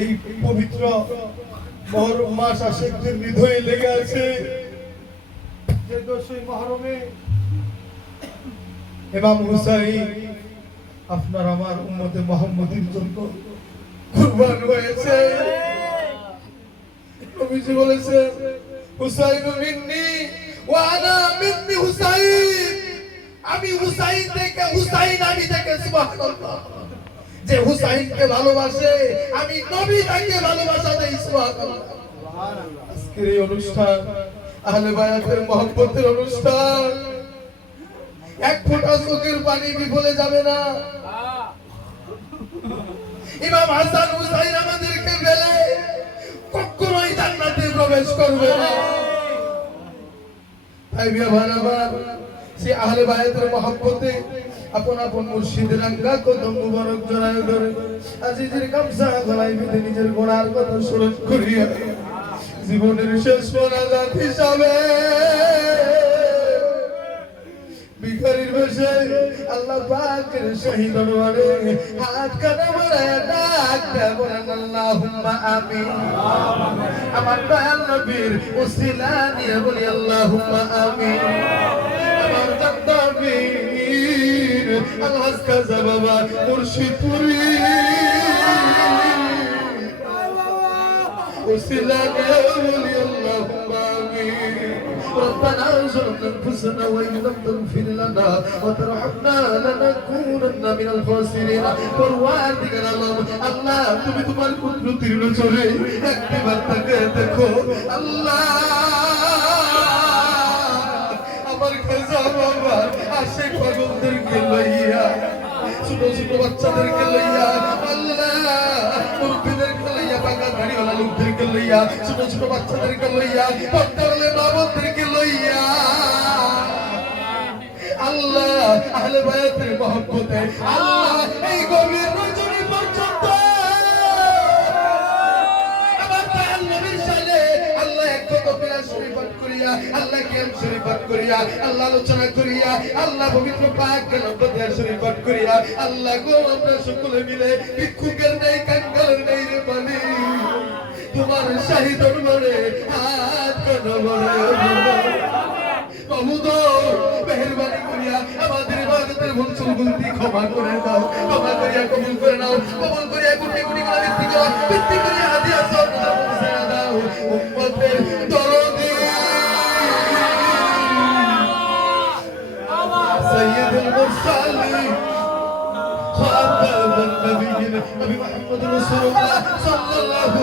এই পবিত্র মহরম মাস আশিকদের হৃদয়ে লেগে আছে। যে 10ই মুহরমে ইমাম হুসাইন আপনার আমার উম্মতে মুহাম্মাদীর জন্য কুরবান হয়েছে। নবীজি বলেছেন, হুসাইনু মিন্নি ওয়া আনা মিন্নি হুসাইন। আমি হুসাইন থেকে, হুসাইন আমি থেকে। সুবহানাল্লাহ। যে হুসাইনকে ভালোবাসে আমি নবী তাকে ভালোবাসা দেই। সুবহানাল্লাহ। আজকের এই অনুষ্ঠান আহলে বায়াতের মহব্বতের অনুষ্ঠান। এক ফোঁটা চোখের পানি বিফলে যাবে না। ইমাম হাসান হুসাইন আমাদেরকে ফেলে কখনোই জান্নাতে প্রবেশ করবে না। তাই আমার সে আহলে বায়াতের মহব্বতে আপন আপন মুর্শিদের আঙ্গা কদম মুবারক জড়ায় ধরে আজিজের গামছা গলায় বেঁধে নিজের গোড়ার কথা স্মরণ করিয়া জীবনের শেষ মোনাজাত হিসাবে ভিখারির বেশে আল্লাহ পাকের শহীদ দরবারে হাত কাঁধে বাড়ায়া ডাক দেয়া বলেন আল্লাহুম্মা আমিন। আমার দয়াল নবীর ওসিলা নিয়ে বলি আল্লাহুম্মা আমিন। আমার জান্নাতীর আলহাজ খাজা বাবা মুর্শিদপুরি ওসিলা নিয়ে বলি আল্লাহুম্মা আমিন। ربنا ظلمنا انفسنا وان لم تغفر لنا وترحمنا لنكونن من الخاسرين। পরওয়ারদিগার আলম আল্লাহ তুমি তোমার কুদরতের নজরে একবার তাকিয়ে দেখো আল্লাহ। আমার খাজা বাবা আশিক পাগলদেরকে লইয়া, ছোট ছোট বাচ্চাদেরকে লইয়া, আল্লাহ মুরব্বিদেরকে লইয়া, পাকা দাড়িওয়ালা লোকদেরকে লইয়া, ছোট ছোট বাচ্চাদেরকে লইয়া, পর্দাওয়ালা মা-বোনদেরকে লইয়া আল্লাহ আহলে বায়াতের মহব্বতে আল্লাহ এই গভীর রজনী পর্যন্ত আমার দয়াল নবীর শানে আল্লাহ এক কবিরা শরীফ পাঠ করিয়া, আল্লাহ কিয়াম শরীফ পাঠ করিয়া, আল্লাহ আলোচনা করিয়া, আল্লাহ পবিত্র পাক কালামে শরীফ পাঠ করিয়া আল্লাহ গো আমরা সকলে মিলে ভিক্ষুকের নেই কাঙ্গালের নেই রে মালি তোমার শাহী দরবারে হাত কাঁধে মেহরবানি করিয়া আমাদের ইবাদতের ভুল ত্রুটি ক্ষমা করে দাও, ক্ষমা করিয়া কবুল করে নাও, কবুল করিয়া কোটি কোটি করে বৃদ্ধি করিয়া হাদিয়া সওয়াব পৌঁছে দাও। উম্মতের দরদি সাইয়্যিদুল মুরসালিন খাতামুন নবিয়্যিন নবী মুহাম্মদ রাসূলুল্লাহ সাল্লাল্লাহু